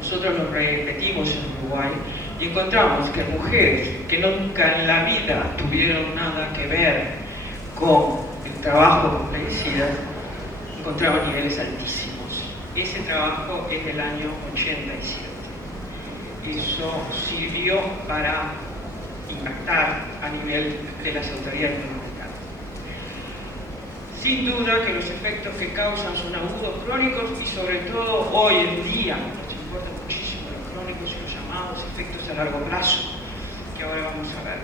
nosotros lo repetimos en Uruguay y encontramos que mujeres que nunca en la vida tuvieron nada que ver con el trabajo con plaguicidas encontraban niveles altísimos. Ese trabajo es del año 87. Eso sirvió para impactar a nivel de las autoridades gubernamentales. Sin duda que los efectos que causan son agudos, crónicos y sobre todo hoy en día nos importan muchísimo los crónicos y los llamados efectos a largo plazo, que ahora vamos a ver.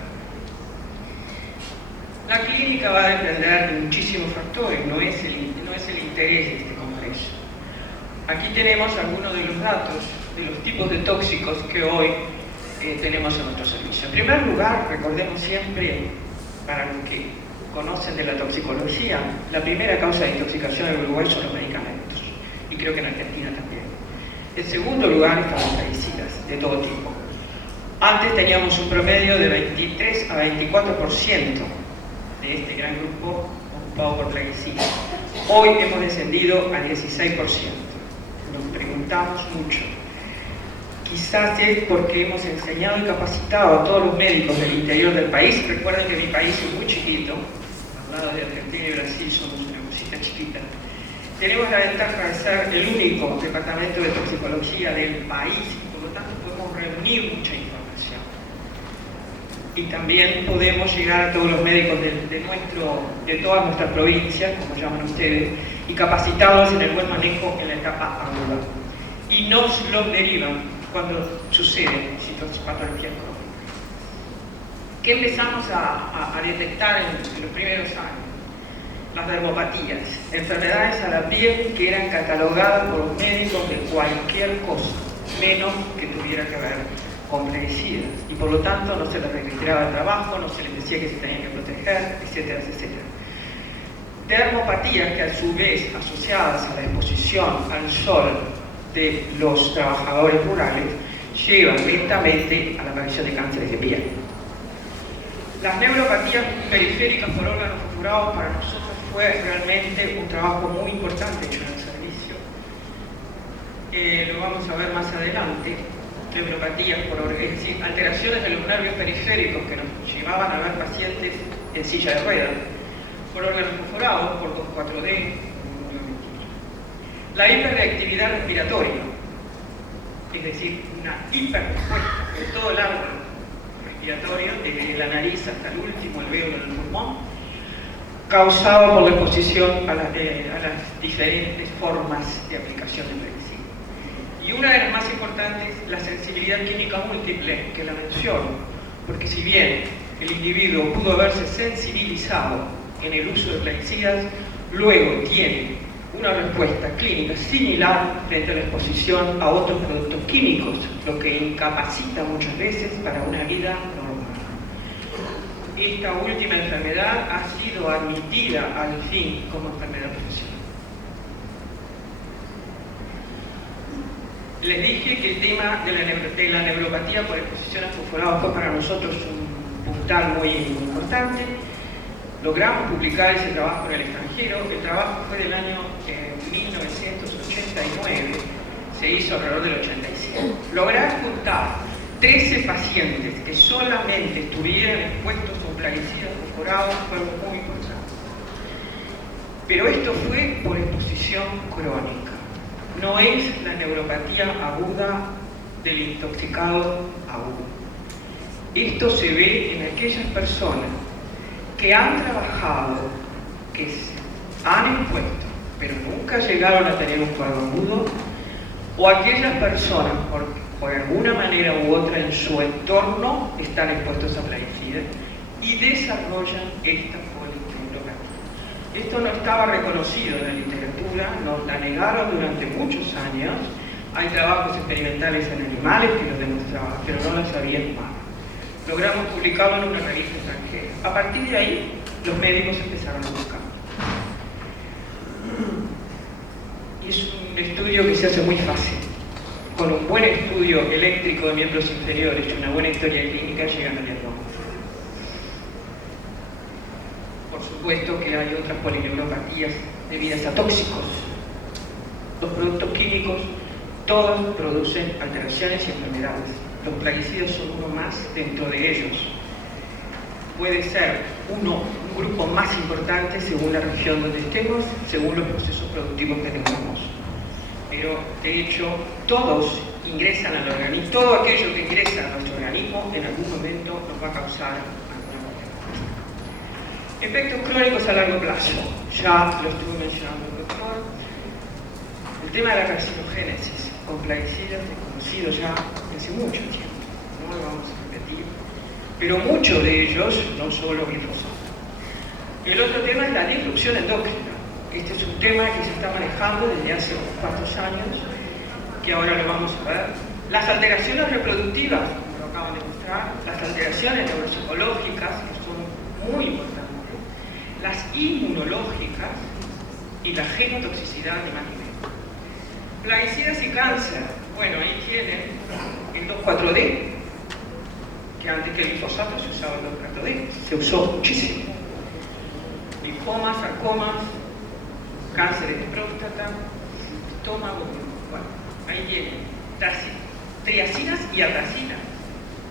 La clínica va a depender de muchísimos factores, no es el interés de este congreso. Aquí tenemos algunos de los datos de los tipos de tóxicos que hoy tenemos en nuestro servicio. En primer lugar, recordemos siempre, para los que conocen de la toxicología, la primera causa de intoxicación en Uruguay son los medicamentos, y creo que en Argentina también. En segundo lugar están los plaguicidas, de todo tipo. Antes teníamos un promedio de 23 a 24% de este gran grupo ocupado por plaguicidas. Hoy hemos descendido al 16%. Nos preguntamos mucho. Quizás es porque hemos enseñado y capacitado a todos los médicos del interior del país. Recuerden que mi país es muy chiquito, al lado de Argentina y Brasil somos una cosita chiquita. Tenemos la ventaja de ser el único departamento de toxicología del país y por lo tanto podemos reunir mucha información. Y también podemos llegar a todos los médicos de todas nuestras provincias, como llaman ustedes, y capacitarlos en el buen manejo en la etapa aguda. Y nos los derivan cuando sucede patología crónica. ¿Qué empezamos a detectar en los primeros años? Las dermopatías, enfermedades a la piel que eran catalogadas por los médicos de cualquier cosa, menos que tuviera que ver con plaguicidas, y por lo tanto no se les registraba el trabajo, no se les decía que se tenían que proteger, etcétera, etcétera. Dermopatías que a su vez, asociadas a la exposición al sol de los trabajadores rurales, llevan lentamente a la aparición de cánceres de piel. Las neuropatías periféricas por órganos fosforados para nosotros fue realmente un trabajo muy importante hecho en el servicio. Lo vamos a ver más adelante. Neuropatías es decir, alteraciones de los nervios periféricos que nos llevaban a ver pacientes en silla de ruedas por órganos fosforados, por 2,4-D. La hiperreactividad respiratoria, es decir, una hiperrespuesta de todo el árbol respiratorio, desde la nariz hasta el último alvéolo del pulmón, causada por la exposición a las diferentes formas de aplicación de plaguicida. Y una de las más importantes, la sensibilidad química múltiple, que la menciono, porque si bien el individuo pudo haberse sensibilizado en el uso de plaguicidas, luego tiene una respuesta clínica similar frente a la exposición a otros productos químicos, lo que incapacita muchas veces para una vida normal. Esta última enfermedad ha sido admitida al fin como enfermedad profesional. Les dije que el tema de la neuropatía por exposición a fosforados fue para nosotros un puntal muy importante. Logramos publicar ese trabajo en el extranjero. El trabajo fue del año 1989, se hizo alrededor del 87. Lograr juntar 13 pacientes que solamente estuvieran expuestos a un plaguicida fosforado fue muy importante. Pero esto fue por exposición crónica. No es la neuropatía aguda del intoxicado agudo. Esto se ve en aquellas personas que han trabajado, que han expuesto, pero nunca llegaron a tener un cuadro agudo, o aquellas personas, por alguna manera u otra en su entorno, están expuestos a plaguicidas y desarrollan esta polineuropatía. Esto no estaba reconocido en la literatura, nos la negaron durante muchos años. Hay trabajos experimentales en animales que lo demostraban, pero no lo sabían más. Logramos publicarlo en una revista extranjera. A partir de ahí, los médicos empezaron a buscar. Y es un estudio que se hace muy fácil. Con un buen estudio eléctrico de miembros inferiores y una buena historia clínica llegan al diagnóstico. Por supuesto que hay otras polineuropatías debidas a tóxicos. Los productos químicos todos producen alteraciones y enfermedades. Los plaguicidas son uno más dentro de ellos. Puede ser un grupo más importante según la región donde estemos, según los procesos productivos que tengamos. Pero, de hecho, todos ingresan al organismo, todo aquello que ingresa a nuestro organismo en algún momento nos va a causar alguna consecuencia. Efectos crónicos a largo plazo, ya lo estuvo mencionando el doctor. El tema de la carcinogénesis con plaguicidas es conocido ya hace mucho tiempo, no lo vamos a repetir, pero muchos de ellos no solo glifosato. El otro tema es la disrupción endócrina. Este es un tema que se está manejando desde hace unos cuantos años, que ahora lo vamos a ver. Las alteraciones reproductivas, como lo acaban de mostrar, las alteraciones neuropsicológicas, que son muy importantes, las inmunológicas y la genotoxicidad de más nivel. Plaguicidas y cáncer, bueno, ahí tienen el 2,4-D, que antes que el glifosato se usaba el 2,4-D, se usó muchísimo. Linfomas, sarcomas, cánceres de próstata, estómago, bueno, ahí tienen triacinas y atracinas.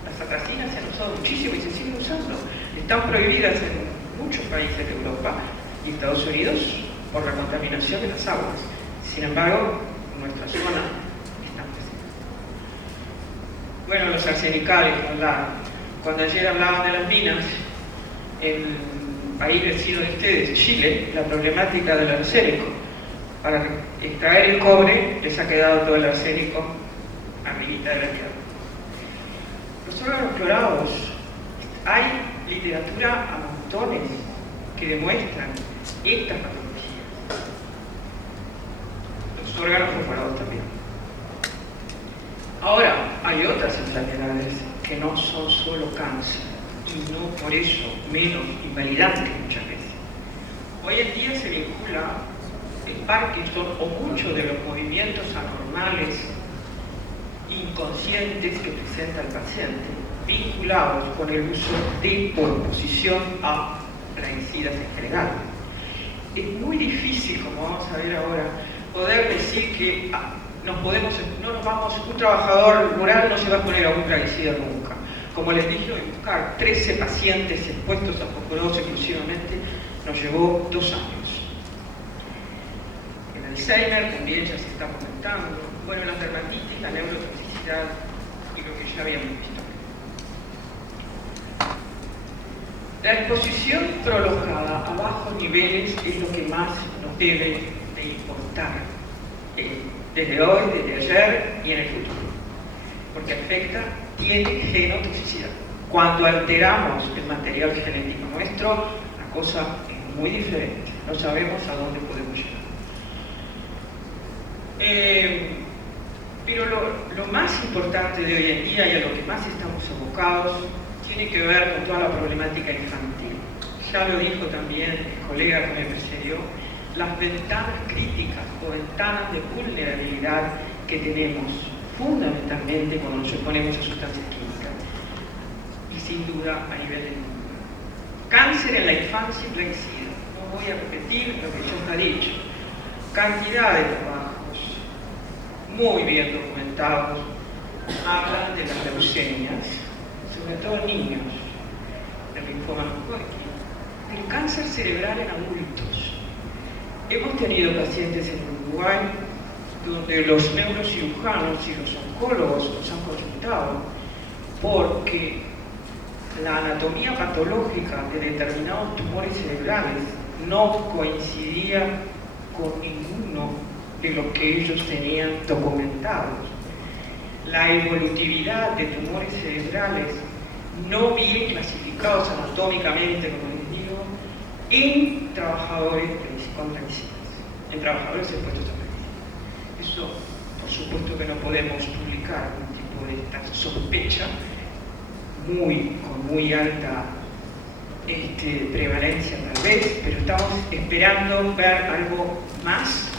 Las atracinas se han usado muchísimo y se siguen usando. Están prohibidas en muchos países de Europa y Estados Unidos por la contaminación de las aguas. Sin embargo, en nuestra zona están presentes. Bueno, los arsenicales, cuando ayer hablaban de las minas, el país vecino de ustedes, Chile, la problemática del arsénico. Para extraer el cobre les ha quedado todo el arsénico arribita de la tierra. Los órganos clorados, hay literatura a montones que demuestran estas patologías. Los órganos perforados también. Ahora, hay otras enfermedades que no son solo cáncer y no por eso menos invalidantes muchas veces. Hoy en día se vincula el Parkinson o muchos de los movimientos anormales inconscientes que presenta el paciente, vinculados con el uso de o exposición a plaguicidas en general. Es muy difícil, como vamos a ver ahora, poder decir que un trabajador rural no se va a poner a un plaguicida nunca. Como les dije, buscar 13 pacientes expuestos a fosforosa exclusivamente nos llevó 2 años. El Alzheimer también ya se está comentando. Bueno, la dermatitis, la neurotoxicidad y lo que ya habíamos visto. La exposición prolongada a bajos niveles es lo que más nos debe de importar desde hoy, desde ayer y en el futuro, porque tiene genotoxicidad. Cuando alteramos el material genético nuestro, la cosa es muy diferente, no sabemos a dónde podemos llegar. Pero lo más importante de hoy en día y a lo que más estamos abocados tiene que ver con toda la problemática infantil. Ya lo dijo también el colega que me precedió, las ventanas críticas o ventanas de vulnerabilidad que tenemos fundamentalmente cuando nos exponemos a sustancias químicas y sin duda a nivel del mundo. Cáncer en la infancia y plaguicida. No voy a repetir lo que ya está dicho. Cantidad de trabajos muy bien documentados hablan de las leucemias, sobre todo en niños, del linfoma no Hodgkin, del cáncer cerebral en adultos. Hemos tenido pacientes en Uruguay donde los neurocirujanos y los oncólogos nos han consultado porque la anatomía patológica de determinados tumores cerebrales no coincidía con ninguno de lo que ellos tenían documentados. La evolutividad de tumores cerebrales no bien clasificados anatómicamente, como les digo, en trabajadores con plaguicidas, en trabajadores expuestos a plaguicidas. Eso, por supuesto que no podemos publicar un tipo de esta sospecha con muy alta prevalencia tal vez, pero estamos esperando ver algo más,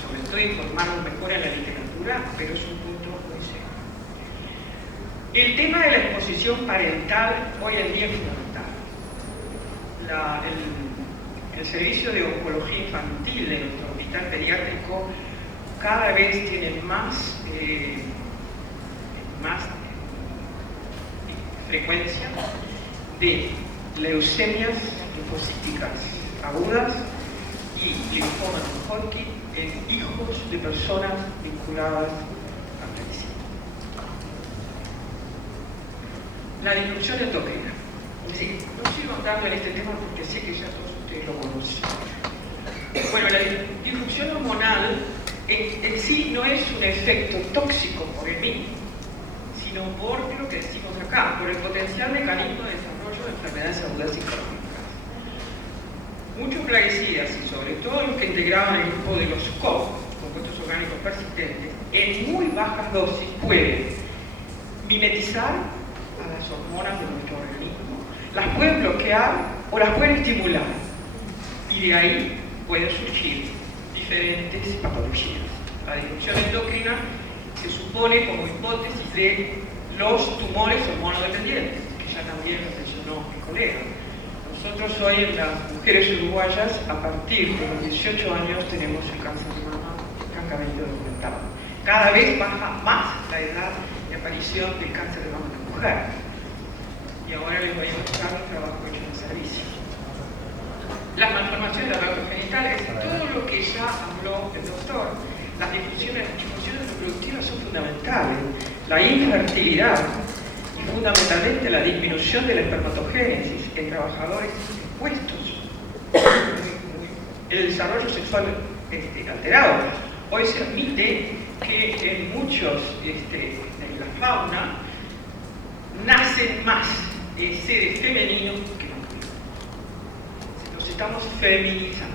sobre todo informarnos mejor en la literatura, pero es un punto muy serio. El tema de la exposición parental hoy en día es fundamental. El servicio de oncología infantil de nuestro hospital pediátrico cada vez tienen más frecuencia de leucemias linfocíticas agudas y linfoma de Hodgkin en hijos de personas vinculadas a medicina. La disrupción endocrina. Sí, no sigo andando en este tema porque sé que ya todos ustedes lo conocen. Bueno, la disrupción hormonal en sí no es un efecto tóxico por el mismo, sino por lo que decimos acá, por el potencial mecanismo de desarrollo de enfermedades agudas y crónicas. Muchos plaguicidas, y sobre todo los que integraban el grupo de los COP, compuestos orgánicos persistentes, en muy bajas dosis pueden mimetizar a las hormonas de nuestro organismo, las pueden bloquear o las pueden estimular, y de ahí pueden surgir diferentes patologías. La disrupción endocrina se supone como hipótesis de los tumores hormonodependientes, que ya también lo mencionó mi colega. Nosotros hoy en las mujeres uruguayas, a partir de los 18 años, tenemos el cáncer de mama francamente documentado. Cada vez baja más la edad de aparición del cáncer de mama en la mujer. Y ahora les voy a mostrar un trabajo hecho en servicio. Las malformaciones del aparato genital es todo lo que ya habló el doctor. Las disfunciones reproductivas son fundamentales. La infertilidad y fundamentalmente la disminución de la espermatogénesis en trabajadores expuestos. El desarrollo sexual alterado. Hoy se admite que en muchos de la fauna nacen más seres femeninos que masculinos. Nos estamos feminizando.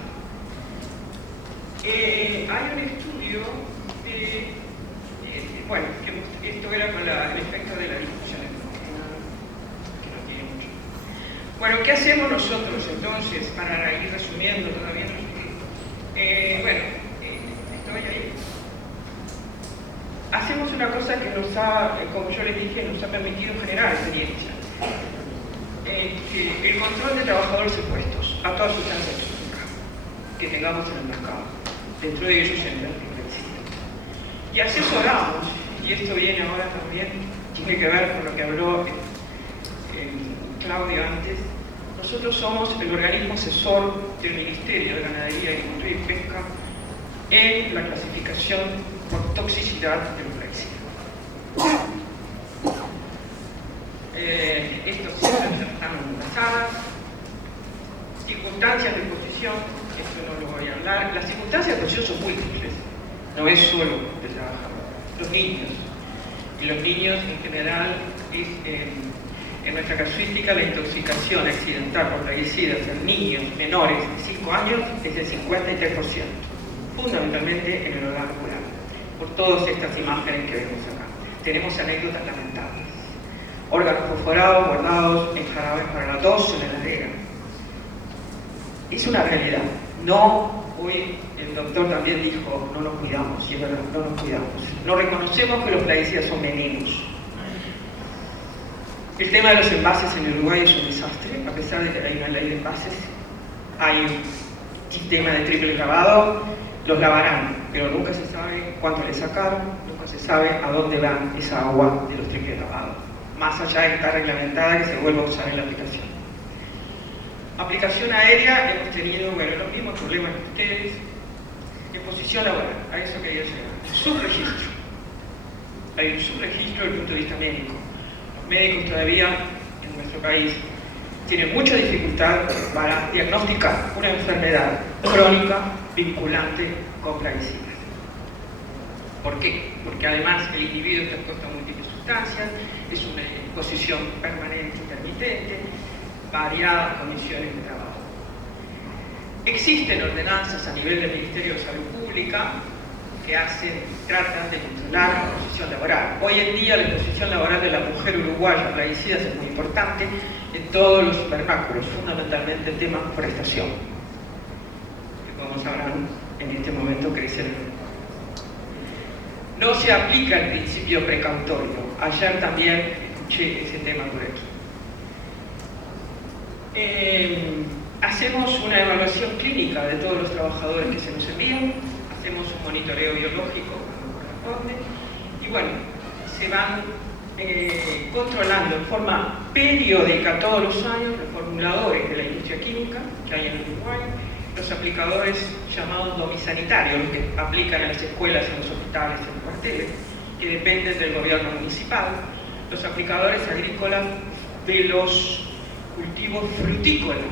Hay un estudio de bueno, esto era con el efecto de la discusión, que no tiene mucho. Bueno, ¿qué hacemos nosotros entonces para ir resumiendo todavía? Estoy ahí. Hacemos una cosa que nos ha, como yo les dije, nos ha permitido generar experiencia. El control de trabajadores expuestos a todas sustancias tóxicas que tengamos en el mercado, dentro de ellos en el y asesoramos, y esto viene ahora también, tiene que ver con lo que habló Claudio antes. Nosotros somos el organismo asesor del Ministerio de Ganadería, Agricultura y Pesca en la clasificación por toxicidad de los plaguicidas. Estas cosas ya están basadas. Circunstancias de exposición, esto no lo voy a hablar. Las circunstancias de exposición son múltiples, no es solo de trabajador. Los niños. Y los niños en general es en nuestra casuística la intoxicación accidental por plaguicidas en niños menores de 5 años es del 53%, fundamentalmente en el hogar rural, por todas estas imágenes que vemos acá. Tenemos anécdotas lamentables. Órganos fosforados guardados en jarabes para la tos en la heladera. Es una realidad. No, hoy el doctor también dijo, no nos cuidamos, y es verdad, no nos cuidamos. No reconocemos que los plaguicidas son venenos. El tema de los envases en Uruguay es un desastre, a pesar de que hay una ley de envases, hay un sistema de triple lavado, los lavarán, pero nunca se sabe cuánto le sacaron, nunca se sabe a dónde va esa agua de los triple lavados, más allá de que está reglamentada que se vuelva a usar en la aplicación. Aplicación aérea, hemos tenido los mismos problemas que ustedes. Exposición laboral, a eso quería llegar. Subregistro. Hay un subregistro desde el punto de vista médico. Los médicos todavía en nuestro país tienen mucha dificultad para diagnosticar una enfermedad crónica vinculante con plaguicidas. ¿Por qué? Porque además el individuo está expuesto a múltiples sustancias, es una exposición permanente, intermitente, variadas condiciones de trabajo. Existen ordenanzas a nivel del Ministerio de Salud Pública que tratan de controlar la exposición laboral. Hoy en día la exposición laboral de la mujer uruguaya a plaguicidas es muy importante en todos los vernáculos, fundamentalmente el tema forestación, que como sabrán en este momento crece el mercado. No se aplica el principio precautorio. Ayer también escuché ese tema por aquí. Hacemos una evaluación clínica de todos los trabajadores que se nos envían, hacemos un monitoreo biológico como corresponde, y bueno, se van controlando en forma periódica todos los años los formuladores de la industria química que hay en Uruguay, los aplicadores llamados domisanitarios, los que aplican en las escuelas, en los hospitales, en los cuarteles, que dependen del gobierno municipal, los aplicadores agrícolas de los cultivos frutícolas,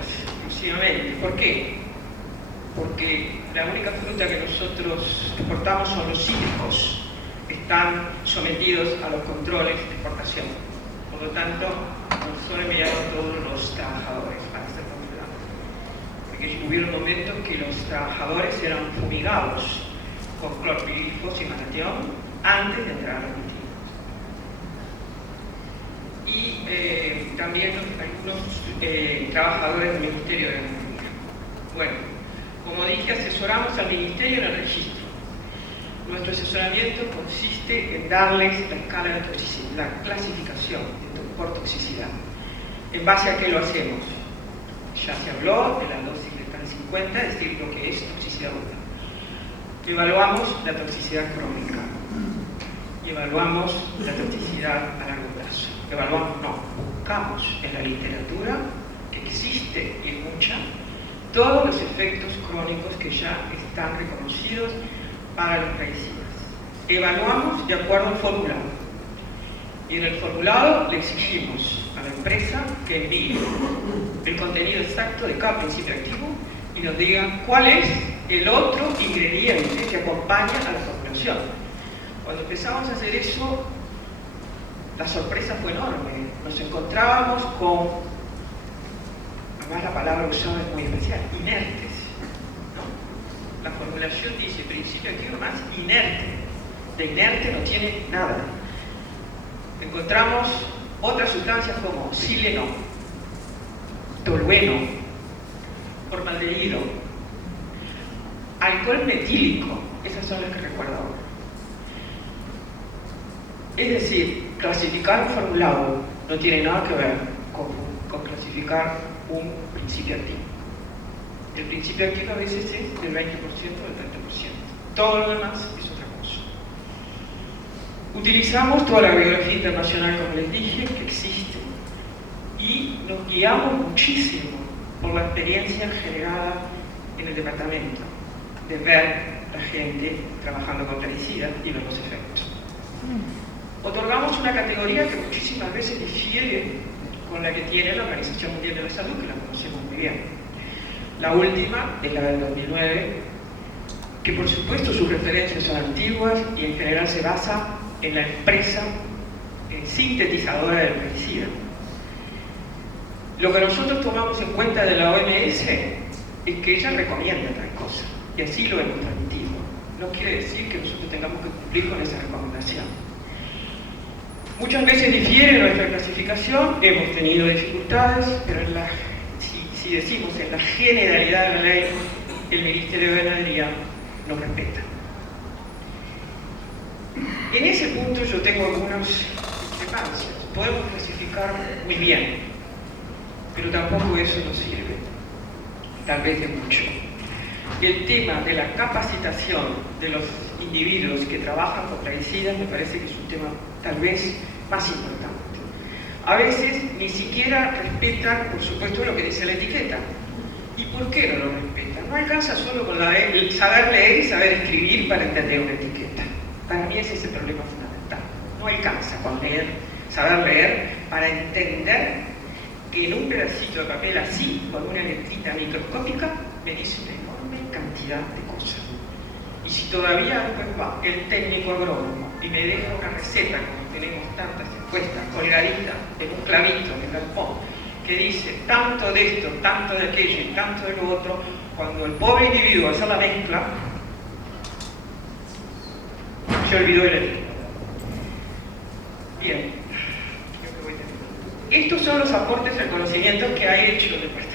exclusivamente. ¿Por qué? Porque la única fruta que nosotros exportamos son los cítricos, están sometidos a los controles de exportación. Por lo tanto, nos son enviados todos los trabajadores para ser controlados. Porque hubieron momentos que los trabajadores eran fumigados con clorpirifos y manatión antes de entrar a la cultivo. Y también algunos trabajadores del Ministerio de Agricultura. Bueno, como dije, asesoramos al Ministerio en el registro. Nuestro asesoramiento consiste en darles la escala de toxicidad, la clasificación por toxicidad. ¿En base a qué lo hacemos? Ya se habló de la dosis letal 50, es decir, lo que es toxicidad aguda. Evaluamos la toxicidad crónica. Y evaluamos la toxicidad a largo plazo. Buscamos en la literatura que existe y es mucha, todos los efectos crónicos que ya están reconocidos para los plaguicidas. Evaluamos de acuerdo al formulado. Y en el formulado le exigimos a la empresa que envíe el contenido exacto de cada principio activo y nos diga cuál es el otro ingrediente que acompaña a la formulación. Cuando empezamos a hacer eso, la sorpresa fue enorme. Nos encontrábamos con, además la palabra usada es muy especial, inertes. La formulación dice principio activo más inerte. De inerte no tiene nada. Encontramos otras sustancias como sileno, tolueno, formaldehído, alcohol metílico. Esas son las que recuerdo ahora. Es decir, clasificar un formulado no tiene nada que ver con clasificar un principio activo. El principio activo a veces es del 20% o del 30%. Todo lo demás es otra cosa. Utilizamos toda la bibliografía internacional, como les dije, que existe, y nos guiamos muchísimo por la experiencia generada en el departamento, de ver la gente trabajando con plaguicidas y ver los efectos. Otorgamos una categoría que muchísimas veces difiere con la que tiene la Organización Mundial de la Salud, que la conocemos muy bien. La última es la del 2009, que por supuesto sus referencias son antiguas y en general se basa en la empresa sintetizadora del plaguicida. Lo que nosotros tomamos en cuenta de la OMS es que ella recomienda tal cosa, y así lo hemos transmitido. No quiere decir que nosotros tengamos que cumplir con esa recomendación. Muchas veces difiere nuestra clasificación, hemos tenido dificultades, pero si decimos en la generalidad de la ley, el Ministerio de Ganadería nos respeta. En ese punto yo tengo algunas discrepancias. Podemos clasificar muy bien, pero tampoco eso nos sirve, tal vez de mucho. El tema de la capacitación de los individuos que trabajan con plaguicidas me parece que es un tema tal vez más importante. A veces ni siquiera respetan, por supuesto, lo que dice la etiqueta. ¿Y por qué no lo respetan? No alcanza solo con el saber leer y saber escribir para entender una etiqueta. Para mí ese es el problema fundamental. No alcanza con saber leer para entender que en un pedacito de papel así, con una letrita microscópica, me dice una enorme cantidad de cosas. Y si todavía después va el técnico agrónomo y me deja una receta, como tenemos tantas encuestas colgaditas en un clavito en el galpón, que dice tanto de esto, tanto de aquello y tanto de lo otro, cuando el pobre individuo va a hacer la mezcla, se olvidó el equipo. Bien. Estos son los aportes al conocimiento que ha hecho el departamento.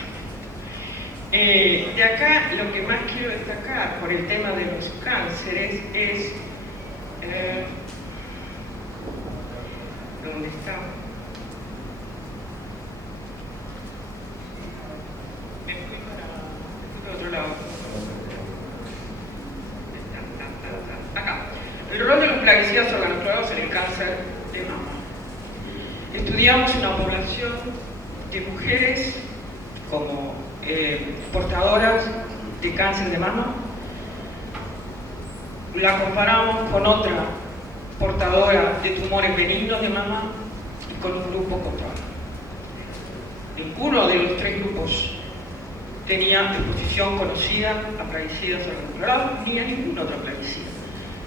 De acá, lo que más quiero destacar por el tema de los cánceres es... ¿dónde está? Me fui para otro lado. estudiamos una población de mujeres como portadoras de cáncer de mama, la comparamos con otra portadora de tumores benignos de mama y con un grupo control. Ninguno de los tres grupos tenía exposición conocida a plaguicidas organoclorados ni a ningún otro plaguicida.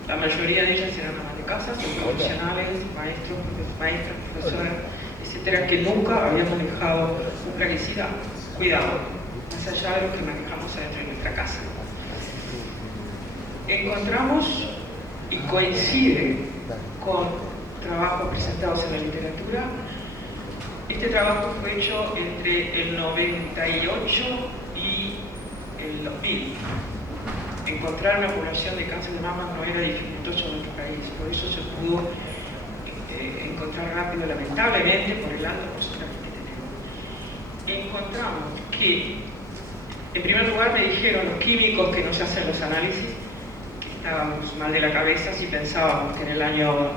La mayoría de ellas eran amas de casa, son profesionales, maestras, profesoras, etcétera, que nunca habían manejado un plaguicida. Cuidado, más allá de lo que manejamos adentro de nuestra casa. Encontramos y coincide con trabajos presentados en la literatura. Este trabajo fue hecho entre el 98 y el 2000. Encontrar una población de cáncer de mama no era dificultoso en nuestro país, por eso se pudo encontrar rápido, lamentablemente, por el alto porcentaje que tenemos. Encontramos que, en primer lugar, me dijeron los químicos que nos hacen los análisis que estábamos mal de la cabeza si pensábamos que en el año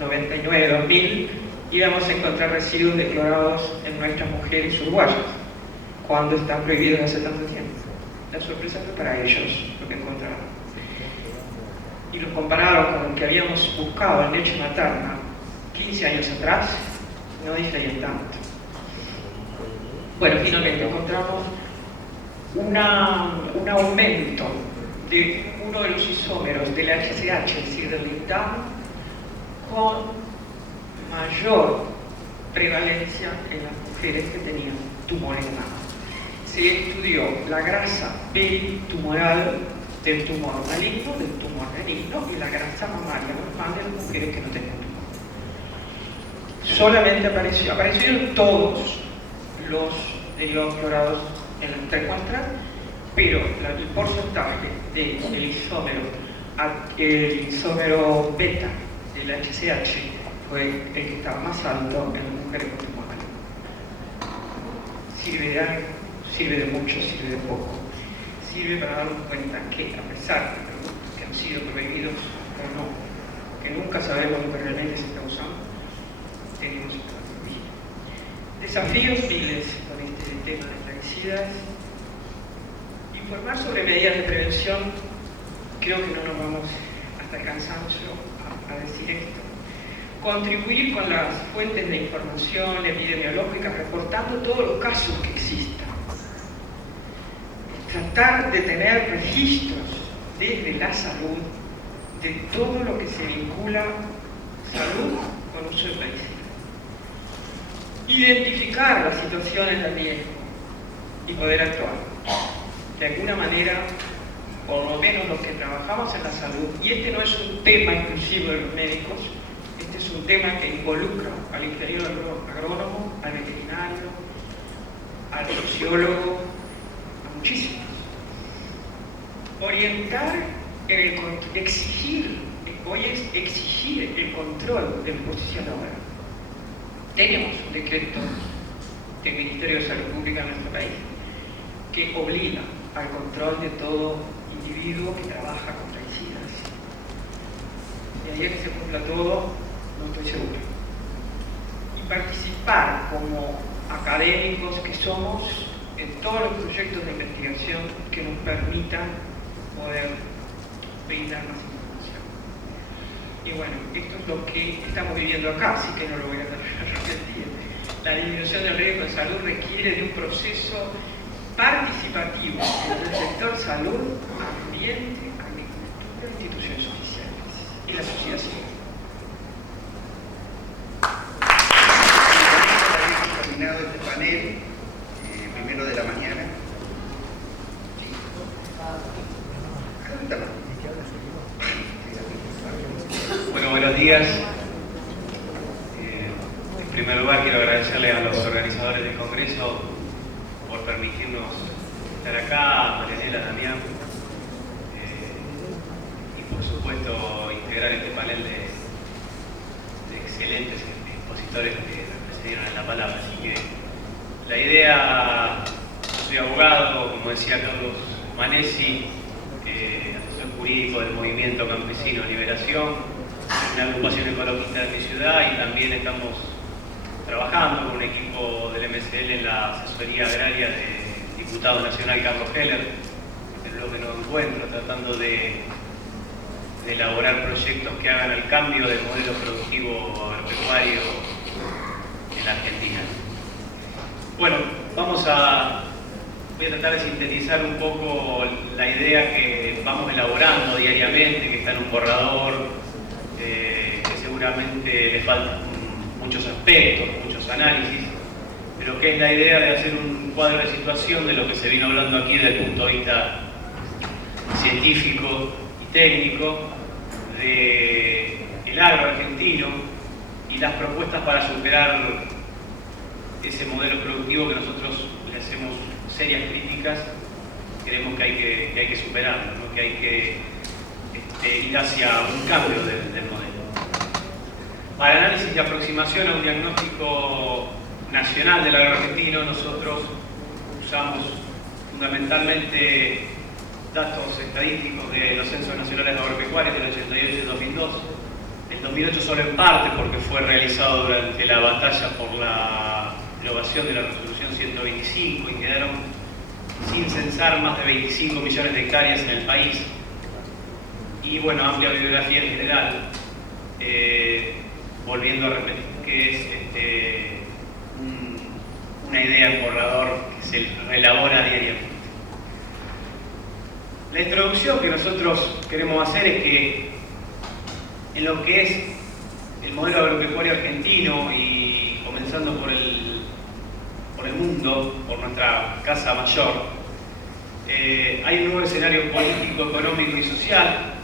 99-2000 íbamos a encontrar residuos de clorados en nuestras mujeres uruguayas, cuando están prohibidos hace tanto tiempo. La sorpresa fue para ellos lo que encontraron. Y lo compararon con lo que habíamos buscado en leche materna 15 años atrás, no diferían tanto. Bueno, finalmente encontramos un aumento de uno de los isómeros del HCH, es decir, del liptano, con mayor prevalencia en las mujeres que tenían tumores de mama. Se estudió la grasa peritumoral del tumor maligno, del tumor benigno y la grasa mamaria normal de las mujeres que no tenían tumor. Solamente aparecieron todos los derivados clorados en las tres muestras, pero el porcentaje del isómero beta del HCH fue el que estaba más alto en las mujeres con tumor maligno. Sirve de algo, sirve de mucho, sirve de poco. Sirve para darnos cuenta que, a pesar de productos que han sido prohibidos o no, que nunca sabemos lo que realmente se está usando, tenemos esta prohibición. Desafíos miles con este tema de plaguicidas. Informar sobre medidas de prevención, creo que no nos vamos hasta el cansancio a decir esto. Contribuir con las fuentes de información epidemiológica, reportando todos los casos que existan. Tratar de tener registros desde la salud de todo lo que se vincula salud con uso de plaguicidas. Identificar las situaciones de riesgo y poder actuar. De alguna manera, por lo menos los que trabajamos en la salud, y este no es un tema exclusivo de los médicos, este es un tema que involucra al ingeniero agrónomo, al veterinario, al sociólogo, a muchísimos. Orientar, exigir el control de la exposición laboral. Tenemos un decreto del Ministerio de Salud Pública en nuestro país que obliga al control de todo individuo que trabaja con plaguicidas. De ahí a que se cumpla todo, no estoy seguro. Y participar como académicos que somos en todos los proyectos de investigación que nos permitan poder brindar más información. Y bueno, esto es lo que estamos viviendo acá, así que no lo voy a repetir. La disminución del riesgo de salud requiere de un proceso participativo entre el sector salud, ambiente, agricultura, instituciones oficiales y la sociedad civil. Terminado este panel, primero de la mañana. Bueno, buenos días. En primer lugar quiero agradecerle a los organizadores del Congreso por permitirnos estar acá, a Marianela, a Damián, y por supuesto integrar este panel de excelentes expositores que me precedieron en la palabra. Así que la idea, yo soy abogado, como decía Carlos Manesi, asesor jurídico del Movimiento Campesino Liberación, una agrupación ecologista de mi ciudad, y también estamos trabajando con un equipo del MSL en la asesoría agraria del diputado nacional Carlos Heller, en el bloque No Encuentro, tratando de elaborar proyectos que hagan el cambio del modelo productivo agropecuario en la Argentina. Bueno, voy a tratar de sintetizar un poco la idea que vamos elaborando diariamente, que está en un borrador, que seguramente le faltan muchos aspectos, muchos análisis, pero que es la idea de hacer un cuadro de situación de lo que se vino hablando aquí desde el punto de vista científico y técnico, del agro argentino y las propuestas para superar ese modelo productivo que nosotros le hacemos serias críticas. Creemos que hay que superarlo, ¿no? Que hay que ir hacia un cambio del modelo. Para el análisis y aproximación a un diagnóstico nacional del agro argentino, nosotros usamos fundamentalmente datos estadísticos de los censos nacionales agropecuarios del 88 y 2002. El 2008 solo en parte porque fue realizado durante la batalla por la derogación de la resolución 125 y quedaron sin censar más de 25 millones de hectáreas en el país. Y bueno, amplia bibliografía en general, volviendo a repetir que es una idea en borrador que se relabora diariamente. La introducción que nosotros queremos hacer es que en lo que es el modelo agropecuario argentino y comenzando por el mundo, por nuestra casa mayor, hay un nuevo escenario político, económico y social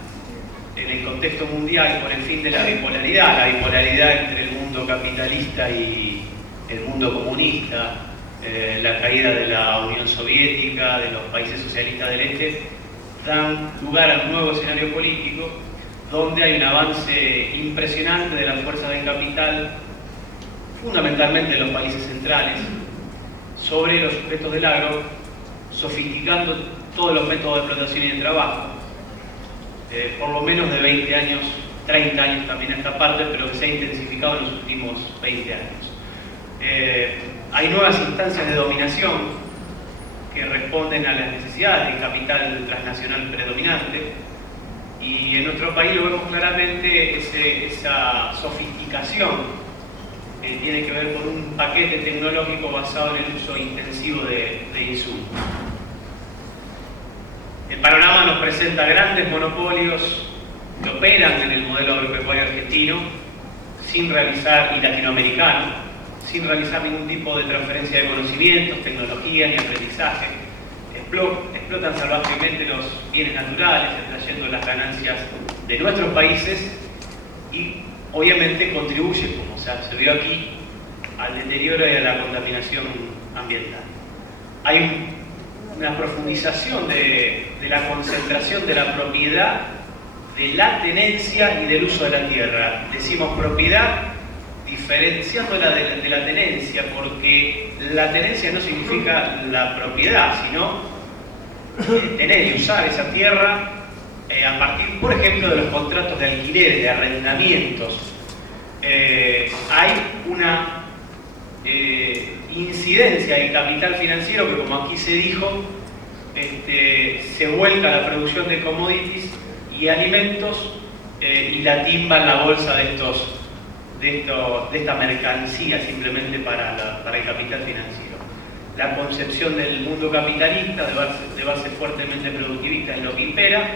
en el contexto mundial por el fin de la bipolaridad entre el mundo capitalista y el mundo comunista, la caída de la Unión Soviética, de los países socialistas del Este, dan lugar a un nuevo escenario político donde hay un avance impresionante de las fuerzas del capital, fundamentalmente en los países centrales, sobre los sujetos del agro, sofisticando todos los métodos de explotación y de trabajo, por lo menos de 20 años, 30 años también a esta parte, pero que se ha intensificado en los últimos 20 años. Hay nuevas instancias de dominación que responden a las necesidades del capital transnacional predominante, y en nuestro país lo vemos claramente, esa sofisticación tiene que ver con un paquete tecnológico basado en el uso intensivo de insumos. El panorama nos presenta grandes monopolios que operan en el modelo agropecuario argentino y latinoamericano, sin realizar ningún tipo de transferencia de conocimientos, tecnología ni aprendizaje. Explotan salvajemente los bienes naturales, extrayendo las ganancias de nuestros países y obviamente contribuye, como se vio aquí, al deterioro y a la contaminación ambiental. Hay una profundización de la concentración de la propiedad, de la tenencia y del uso de la tierra. Decimos propiedad diferenciándola de la tenencia, porque la tenencia no significa la propiedad, sino tener y usar esa tierra a partir, por ejemplo, de los contratos de alquiler, de arrendamientos. Hay una incidencia del capital financiero que, como aquí se dijo, se vuelca a la producción de commodities y alimentos y la timba en la bolsa de esta mercancía simplemente para el capital financiero. La concepción del mundo capitalista de base fuertemente productivista es lo que impera,